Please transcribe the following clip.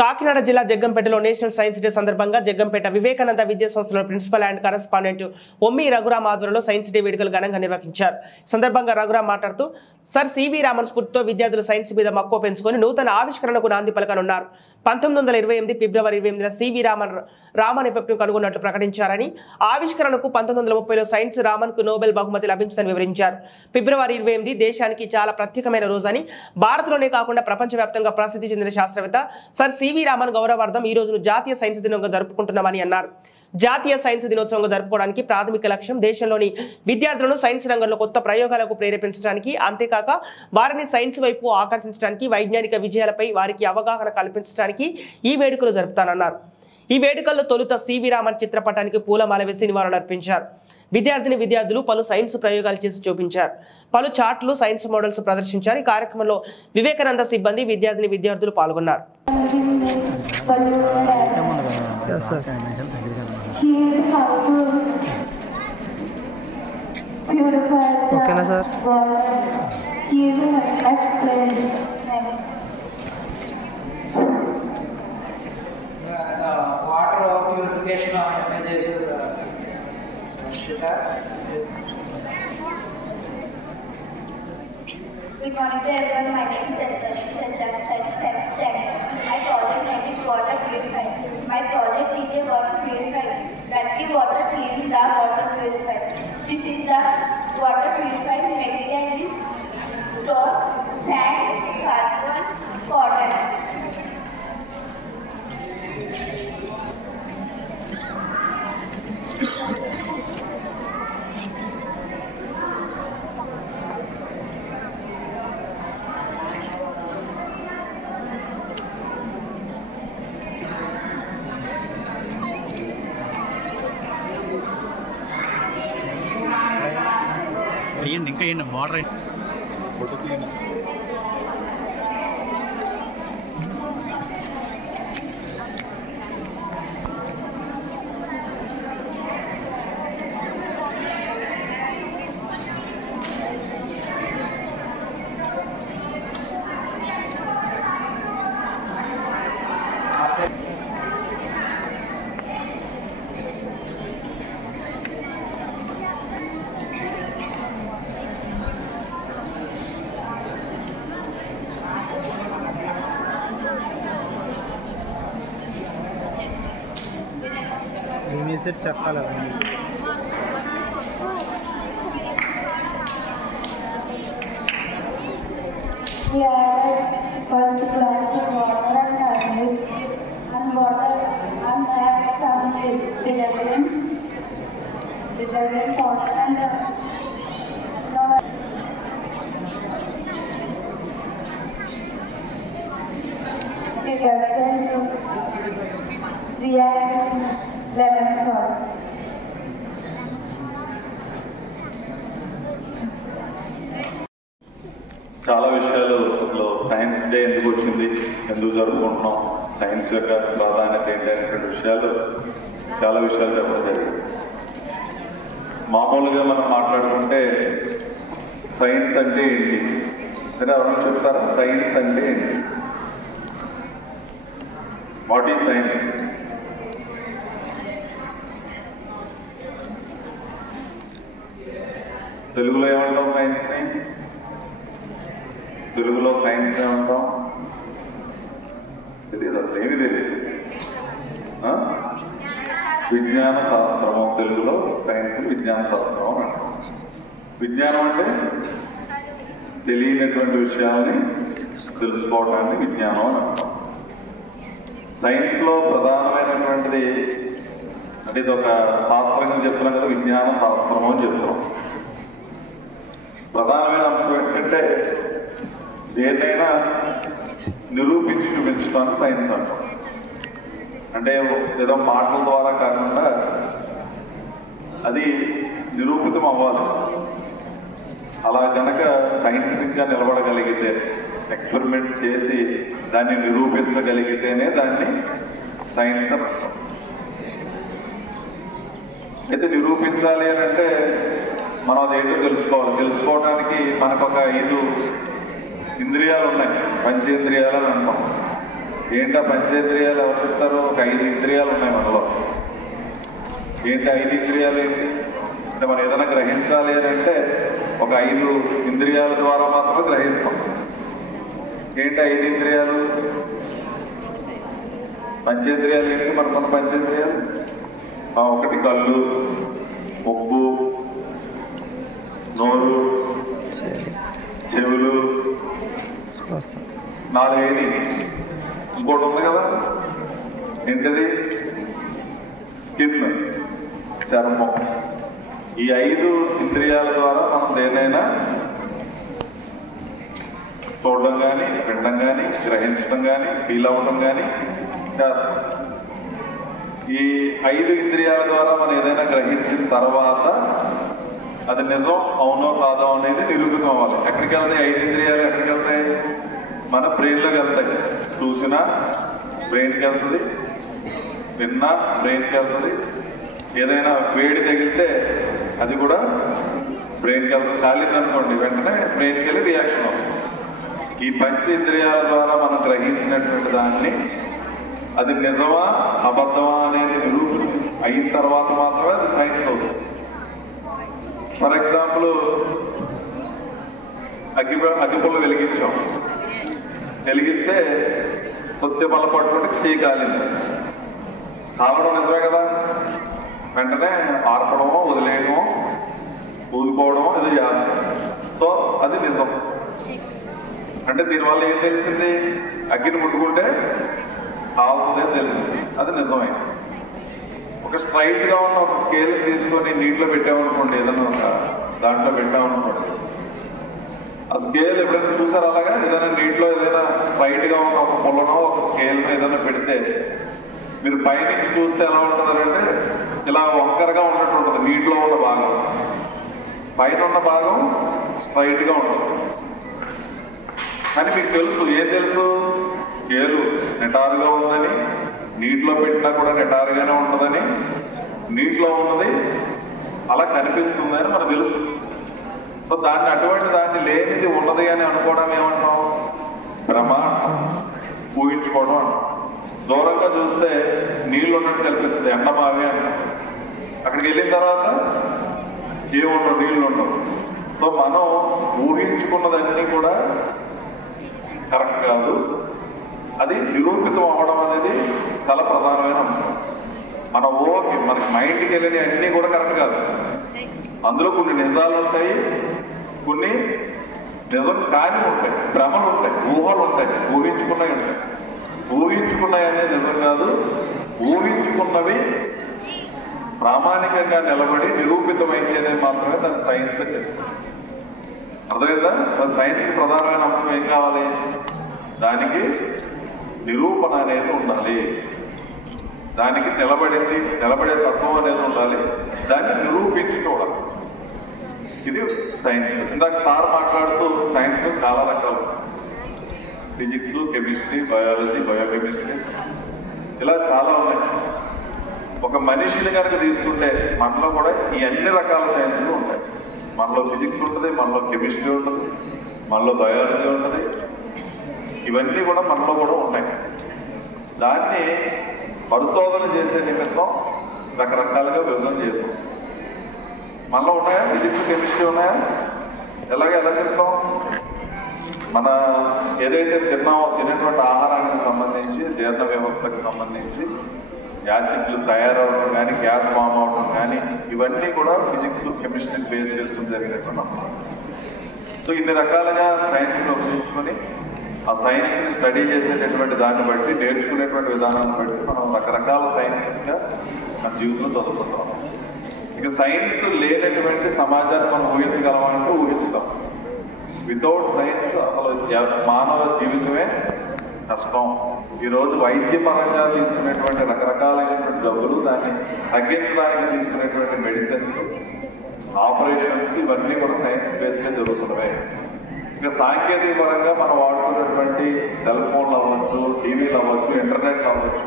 కాకినాడ జిల్లా జగ్గంపేటలో national science day సందర్భంగా జగ్గంపేట వివేకానంద విద్యా సంస్థల principal and correspondent Ommi Raghuram ఆధ్వర్యంలో సైన్స్ డే వేడుకలు ఘనంగా నిర్వహించారు. సందర్భంగా రఘురామ్ మాట్లాడుతూ సర్ సివి రామన్ స్ఫూర్తితో విద్యార్థులు సైన్స్ మీద మక్కువ పెంచుకొని నూతన ఆవిష్కరణకు నాంది పలకనున్నారు. 1928 ఫిబ్రవరి 28న సివి రామన్ ఎఫెక్ట్ కనుగొన్నట్లు ప్రకటించారని, ఆవిష్కరణకు 1930లో సైన్స్ రామన్ కు నోబెల్ బహుమతి లభించిందని వివరించారు. ఫిబ్రవరి 28 దేశానికి చాలా ప్రత్యేకమైన రోజని, భారత్లోనే కాకుండా ప్రపంచవ్యాప్తంగా ప్రసిద్ధి చెందిన శాస్త్రవేత్త సర్ సివి రామన్ గౌరవార్థం ఈ రోజును జాతీయ సైన్స్ దినంగా జరుపుకుంటున్నామని అన్నారు. జాతీయ సైన్స్ దినోత్సవంగా జరుపుకోవడానికి ప్రాథమిక లక్ష్యం దేశంలోని విద్యార్థులను సైన్స్ రంగంలో కొత్త ప్రయోగాలకు ప్రేరేపించడానికి, అంతేకాక వారిని సైన్స్ వైపు ఆకర్షించడానికి, వైజ్ఞానిక విజయాలపై వారికి అవగాహన కల్పించడానికి ఈ వేడుకలు జరుపుతానన్నారు. ఈ వేడుకల్లో తొలుత సివి రామన్ చిత్రపటానికి పూలమాల వేసి నివాళులర్పించారు. విద్యార్థులు పలు సైన్స్ ప్రయోగాలు చేసి చూపించారు. పలు చార్ట్లు, సైన్స్ మోడల్స్ ప్రదర్శించారు. ఈ కార్యక్రమంలో వివేకానంద సిబ్బంది, విద్యార్థులు పాల్గొన్నారు. ఓకేనా sir? Water purification Good morning to everyone. My name is Esther Standard. My project name is water purifier. My project is a water purifier. Dirty water cleaning the water purifier. This is the water purifier material is stones, sand, carbon, cotton. ఇంకా water చెప్పాలి. First class water and water and add some detergent powder and detergent react lemon salt. చాలా విషయాలు అసలు science day ఎందుకు వచ్చింది, ఎందుకు జరుపుకుంటున్నాం, science యొక్క ప్రాధాన్యత ఏంటనేటువంటి విషయాలు చాలా విషయాలు చెప్పడం జరిగింది. మామూలుగా మనం మాట్లాడుకుంటే సైన్స్ అంటే ఏంటి సరే ఎవరైనా చెప్తారా? సైన్స్ అంటే ఏంటి? What is science? తెలుగులో ఏమంటాం సైన్స్ని? తెలుగులో సైన్స్ ఏమంటాం? తెలియదు, అసలు ఏమీ తెలియదు. విజ్ఞాన శాస్త్రము, తెలుగులో సైన్స్ విజ్ఞాన శాస్త్రం అని అంటాం. విజ్ఞానం అంటే తెలియనటువంటి విషయాలని తెలుసుకోవడాన్ని విజ్ఞానం అని అంటాం. సైన్స్లో ప్రధానమైనటువంటిది అంటే ఇది ఒక శాస్త్రంగా చెప్తున్నాం కదా, విజ్ఞాన శాస్త్రము అని చెప్తున్నాం. ప్రధానమైన అంశం ఏంటంటే దేన్నైనా నిరూపించి చూపించడానికి సైన్స్ అంటాం. అంటే ఏదో మాటల ద్వారా కాకుండా అది నిరూపితం అవ్వాలి. అలా కనుక సైంటిఫిక్గా నిలబడగలిగితే, ఎక్స్పెరిమెంట్ చేసి దాన్ని నిరూపించగలిగితేనే దాన్ని సైన్స్ అంటాం. అయితే నిరూపించాలి అని అంటే మనం అదేంటో తెలుసుకోవాలి. తెలుసుకోవడానికి మనకు ఒక 5 ఇంద్రియాలు ఉన్నాయి, పంచేంద్రియాలు అని అంటాం. ఏంటా పంచేంద్రియాలు ఎవరు చెప్తారు? ఒక 5 ఇంద్రియాలు ఉన్నాయి మనలో. ఏంటి 5 ఇంద్రియాలు ఏంటి అంటే, మనం ఏదైనా గ్రహించాలి అని అంటే ఒక 5 ఇంద్రియాల ద్వారా మాత్రమే గ్రహిస్తాం. ఏంటి 5 ఇంద్రియాలు? పంచేంద్రియాలు ఏంటి? మన పంచేంద్రియాలు ఒకటి కళ్ళు, ముక్కు, నోరు, చెవులు, 4 ఏది. ఇంకోటి ఉంది కదా, ఏంటది? స్కిన్, చర్మం. ఈ 5 ఇంద్రియాల ద్వారా మనం దేనైనా చూడడం కానీ, వినడం కానీ, గ్రహించడం కానీ, ఫీల్ అవ్వడం కానీ చేస్తాం. ఈ 5 ఇంద్రియాల ద్వారా మనం ఏదైనా గ్రహించిన తర్వాత అది నిజం అవునో కాదో అనేది నిరూపితం అవ్వాలి. ఎక్కడికి వెళ్తాయి 5 ఇంద్రియాలు? ఎక్కడికి వెళ్తాయి? మన బ్రెయిన్లోకి వెళ్తాయి. చూసినా బ్రెయిన్కి వెళ్తుంది, విన్నా బ్రెయిన్కి వెళ్తుంది, ఏదైనా వేడి తగిలితే అది కూడా బ్రెయిన్కి వెళ్తుంది. కాలింది అనుకోండి, వెంటనే బ్రెయిన్కి వెళ్ళి రియాక్షన్ అవుతుంది. ఈ పంచ ఇంద్రియాల ద్వారా మనం గ్రహించినటువంటి దాన్ని అది నిజమా అబద్ధమా అనేది నిరూపించి అయిన తర్వాత మాత్రమే అది సైన్స్ అవుతుంది. ఫర్ ఎగ్జాంపుల్, అగ్గిపుల్ల వెలిగించాం. వెలిగిస్తే కొద్దిసేపు అలా పట్టుకుంటే చేయి కాలింది. కాలడం నిజమే కదా. వెంటనే ఆర్పడమో, వదిలేయడమో, ఊదిపోవడమో ఇది చేస్తాం. సో అది నిజం. అంటే దీనివల్ల ఏం తెలిసింది? అగ్గిని ముట్టుకుంటే కాలుతుంది అని తెలిసింది. అది నిజమే. ఒక స్ట్రైట్ గా ఉన్న ఒక స్కేల్ తీసుకొని నీటిలో పెట్టామనుకోండి, ఏదైనా ఒక దాంట్లో పెట్టామనుకోండి, ఆ స్కేల్ ఎప్పుడైనా చూసారు అలాగా? ఏదైనా నీటిలో ఏదైనా స్ట్రైట్ గా ఉన్న ఒక పొలనో ఒక స్కేల్ ఏదైనా పెడితే మీరు పైనుంచి చూస్తే ఎలా ఉంటుందంటే ఇలా వంకరగా ఉన్నట్టు ఉంటుంది. నీటిలో ఉన్న భాగం, పైన ఉన్న భాగం స్ట్రైట్ గా ఉంటుంది. కానీ మీకు తెలుసు, ఏం తెలుసు? స్కేలు నిటారుగా ఉందని, నీటిలో పెట్టినా కూడా నిటారుగానే ఉంటుందని, నీటిలో ఉన్నది అలా కనిపిస్తుందని మనకు తెలుసు. సో దాన్ని అటువంటి దాన్ని లేనిది ఉన్నది అని అనుకోవడం ఏమంటాం? భ్రమ, ఊహించుకోవడం అంటాం. దూరంగా చూస్తే నీళ్ళు ఉన్నట్టు కనిపిస్తుంది, ఎండమావి అంటాం. అక్కడికి వెళ్ళిన తర్వాత ఏముండవు, నీళ్ళు ఉండవు. సో మనం ఊహించుకున్నదన్నీ కూడా కరెక్ట్ కాదు. అది నిరూపితం అవ్వడం అనేది చాలా ప్రధానమైన అంశం. మన ఓకే, మనకి మైండ్కి వెళ్ళిన అన్నీ కూడా కరెక్ట్ కాదు. అందులో కొన్ని నిజాలు ఉంటాయి, కొన్ని నిజం కాని ఉంటాయి, భ్రమలు ఉంటాయి, ఊహలు ఉంటాయి, ఊహించుకున్నవి ఉంటాయి. ఊహించుకున్నవి అనేది నిజం కాదు. ఊహించుకున్నవి ప్రామాణికంగా నిలబడి నిరూపితమైతేనే మాత్రమే దాన్ని సైన్స్ చేస్తుంది. అర్థమైందా? సైన్స్కి ప్రధానమైన అంశం ఏం కావాలి? దానికి నిరూపణ అనేది ఉండాలి, దానికి నిలబడే తత్వం అనేది ఉండాలి, దాన్ని నిరూపించి చూడాలి. ఇది సైన్స్. ఇందాక సార్ మాట్లాడుతూ సైన్స్లో చాలా రకాలు, ఫిజిక్స్, కెమిస్ట్రీ, బయాలజీ, బయోకెమిస్ట్రీ, ఇలా చాలా ఉన్నాయి. ఒక మనిషిని కనుక తీసుకుంటే మనలో కూడా ఈ అన్ని రకాల సైన్స్లు ఉంటాయి. మనలో ఫిజిక్స్ ఉంటుంది, మనలో కెమిస్ట్రీ ఉంటుంది, మనలో బయాలజీ ఉంటుంది. ఇవన్నీ కూడా మనలో కూడా ఉన్నాయి. దాన్ని పరిశోధన చేసే నిమిత్తం రకరకాలుగా విభజన చేసాం. మనలో ఉన్నాయా ఫిజిక్స్, కెమిస్ట్రీ ఉన్నాయా? ఎలా చెప్తాం? మన ఏదైతే తినేటువంటి ఆహారానికి సంబంధించి, జీర్ణ వ్యవస్థకు సంబంధించి యాసిడ్లు తయారవడం కానీ, గ్యాస్ ఫామ్ అవడం కానీ, ఇవన్నీ కూడా ఫిజిక్స్, కెమిస్ట్రీని బేస్ చేసుకుని జరిగినటువంటి అంశం. సో ఇన్ని రకాలుగా సైన్స్ని ఉపయోగించుకొని ఆ సైన్స్ని స్టడీ చేసేటటువంటి దాన్ని బట్టి, నేర్చుకునేటువంటి విధానాన్ని బట్టి మనం రకరకాల సైన్సెస్గా మన జీవితంలో చదువుకుంటాం. ఇక సైన్స్ లేనటువంటి సమాజాన్ని మనం ఊహించగలమంటూ ఊహించడం. వితౌట్ సైన్స్ అసలు మానవ జీవితమే కష్టం. ఈరోజు వైద్యపరంగా తీసుకునేటువంటి రకరకాలైనటువంటి జబ్బులు, దాన్ని తగ్గించడానికి తీసుకునేటువంటి మెడిసిన్స్, ఆపరేషన్స్, ఇవన్నీ కూడా సైన్స్ బేస్గా జరుగుతున్నాయి. ఇంకా సాంకేతిక పరంగా మనం వాడుకున్నటువంటి సెల్ ఫోన్లు అవ్వచ్చు, టీవీలు అవ్వచ్చు, ఇంటర్నెట్ అవ్వచ్చు,